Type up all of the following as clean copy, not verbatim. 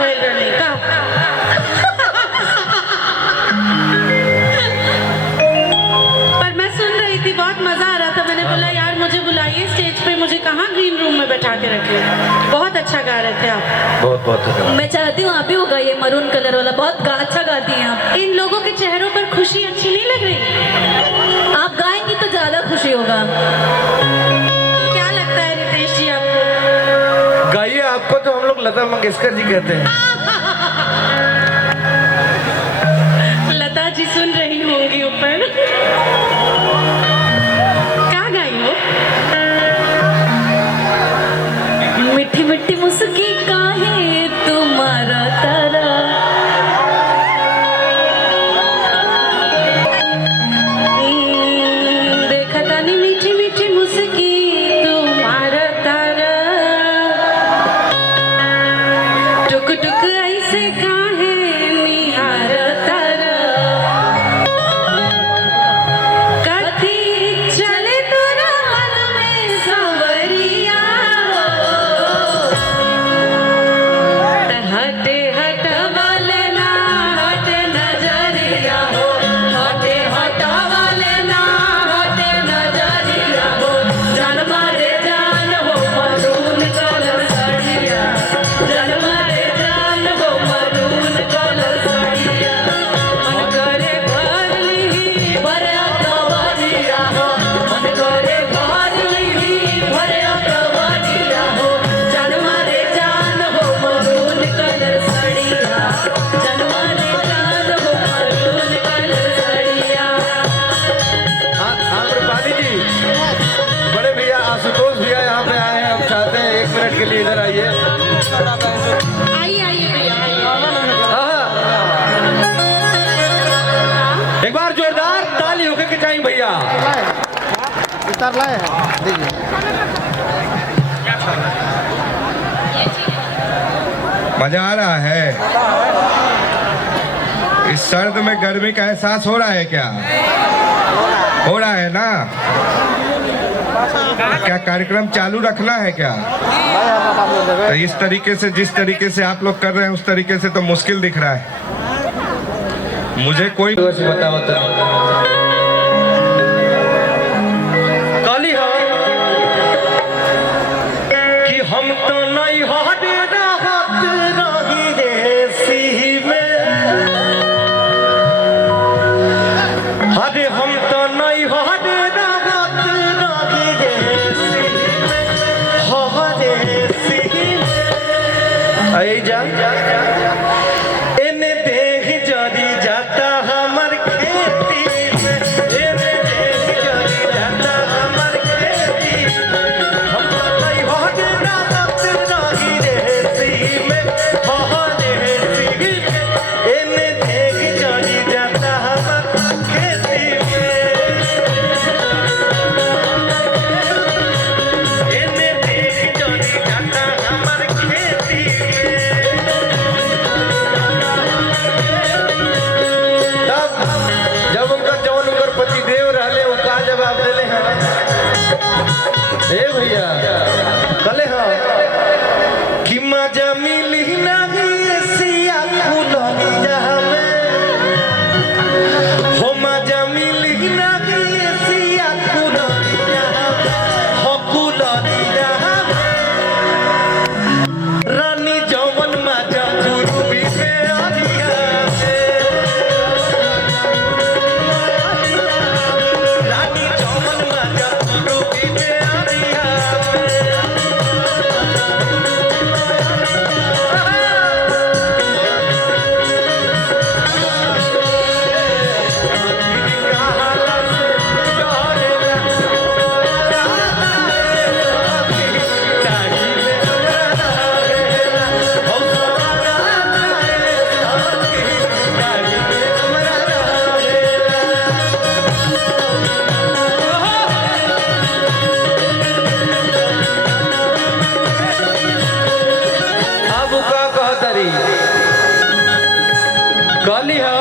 भइल रहनी का। पर मैं सुन रही थी, बहुत मजा आ रहा था। मैंने बोला यार मुझे बुलाइए स्टेज पे, मुझे कहाँ ग्रीन रूम में बैठा के रखे। बहुत अच्छा गा रहे थे आप। बहुत बहुत धन्यवाद। मैं चाहती हूँ आप ही होगा ये मरून कलर वाला, बहुत अच्छा गाती हैं आप। इन लोगों के चेहरों पर खुशी अच्छी नहीं लग रही? आप गाएंगी तो ज्यादा खुशी होगा। क्या लगता है रितेश जी आपको? गाइए, आपको तो हम लोग लता मंगेशकर जी कहते हैं। लता जी सुन रही होंगी ऊपर। क्या गाई हो? मिठी मिठी मुस्की काहे तुम्हारा तारा, देखा तानी मीठी मीठी मुस्की तुम्हारा तारा, टुक टुक ऐसे काहे निहार तारा, कथी चले तोरा मन में सांवरिया, हटे हटवाले ना हटे नजरिया हो, हटे हटवाले ना हटे नजरिया हो, जान मारे जान हो मरून कलर साड़िया, जान मारे जान हो मरून कलर साड़िया, मन करे भर ली भरे अकवारिया हो, मन करे भर ली भरे अकवारिया हो, जान मारे जान हो मरून कलर साड़िया, जान मारे जान हो मरून कलर साड़िया। हाँ रूपाली जी, बड़े भैया आशुतोष भैया यहाँ पे आए हैं। हम चाहते हैं 1 मिनट के लिए इधर आइए। आइए आइए भैया आइए। हाँ। एक बार जोरदार ताली होके के चाहिए भैया। उतार लाए हैं, देखिए। मजा आ रहा है? इस सर्द में गर्मी का एहसास हो रहा है क्या? हो रहा है ना? क्या कार्यक्रम चालू रखना है क्या? तो इस तरीके से, जिस तरीके से आप लोग कर रहे हैं उस तरीके से तो मुश्किल दिख रहा है मुझे। कोई बताओ काली हो कि हम तो नहीं हटे राहत रही देसी में, अरे हम तो नहीं हटे राहत रही देसी में, हो देसी में। आई जा एने देख जरी जाता हमर खेती में, एने देख जरी जाता हमर खेती में, हम नहीं होगे रात रही देसी में, हो देसी में, एने देख जरी जाता हमर खेती में, एने देख जरी जाता हमर खेती में। जब उनका जौन उनकर पति देव रहले वो का जवाब देले हैं ए भैया कले हाँ कि मजा मिली नहीं सिया कुलनी में, हो मजा मिली नहीं सिया कुलनी में, हो कुलनी में रानी जौवन मजा पूर्वी में आदिया रानी जौवन मजा पूर्वी में आदिया अब का कहतरी कहली है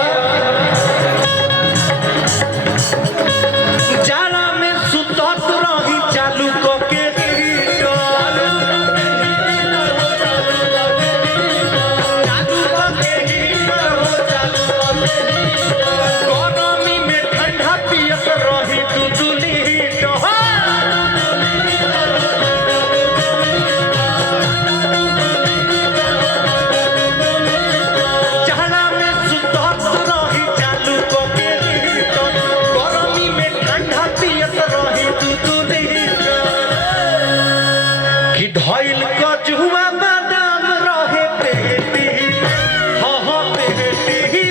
जाड़ा में सुतत रही चालू के हीटर, पेटी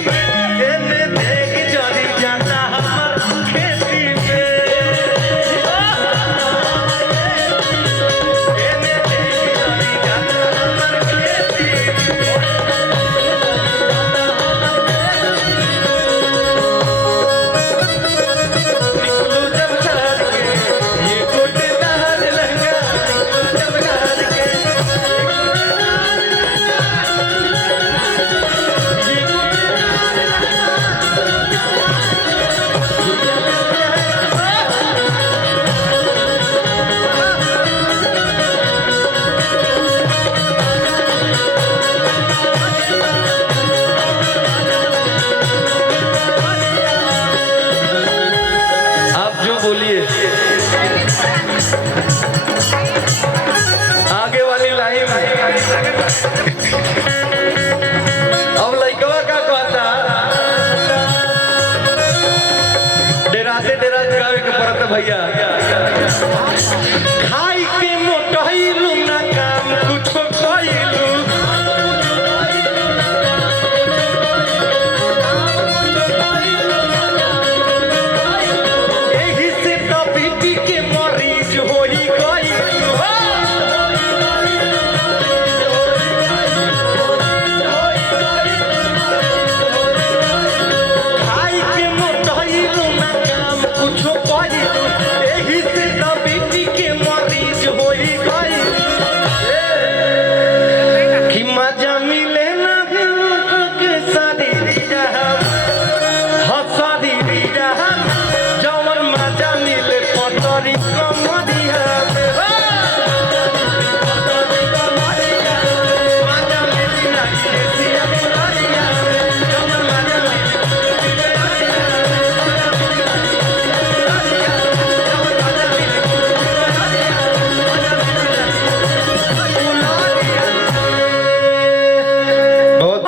में एने देख जरी जाता हमर खेती में एने देख जरी जाता हमर खेती निकलू जब झाड़ के ये गोटेदार लहंगा निकलू जब झाड़ के आप जो बोलिए आगे वाली लाइन अब लइकवा का कहता डेराते डेराते गावे के पड़त भैया खाई के मोटइलू ना काम कुछो कइलू एही से तो बीपी के मरीज होई गइलू खाई के मोटइलू ना काम कुछो कइलू एही से तो बीपी के मरीज होई गइलू कि मजा मिले ना के सारी रिजहम हसारी रिजहम जवन मजा मिले पतरी कमरिया में पतरी कमरिया मजा मिली ना के सिया कमरिया जवन मजा बहुत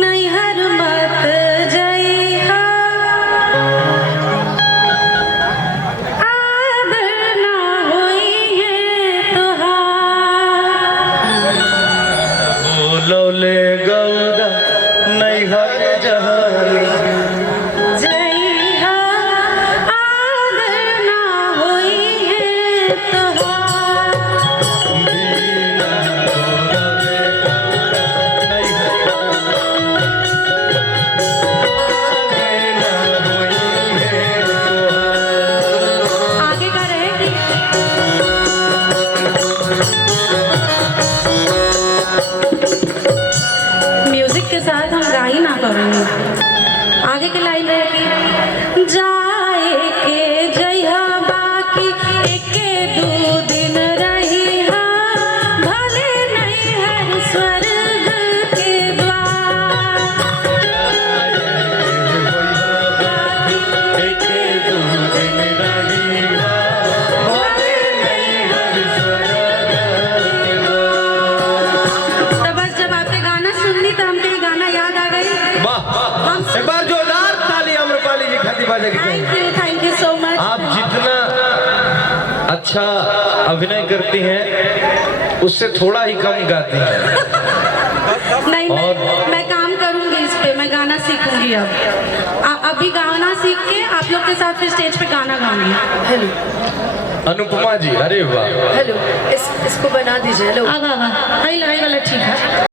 नैहर मत जइहा आदर ना होई है तोहार बोलौले गौरा नैहर जहानी जइहा आदर ना होई है तोहार आगे का रहेगी म्यूजिक के साथ हम गा ही ना पाएंगे आगे की लाइन रहेगी जाए के जइहा बाकी एके दू दिन रहिहा भले नहीं हर स्वर्ग के तो बस जब आपने गाना सुन ली तो हमको ये गाना याद आ गई वाह एक बार जोरदार ताली अम्रपाली जी खाती बाजा की थैंक यू सो मच आप जितना अच्छा अभिनय करती हैं उससे थोड़ा ही कम गाती हैं नहीं मैं काम करूंगी इस पे मैं गाना सीखूंगी अब अभी गाना सीख के आप लोग के साथ फिर स्टेज पे गाना गाऊंगी हेलो अनुपमा जी अरे वाह हेलो इसको बना दीजिए हेलो अब हाई वाला ठीक है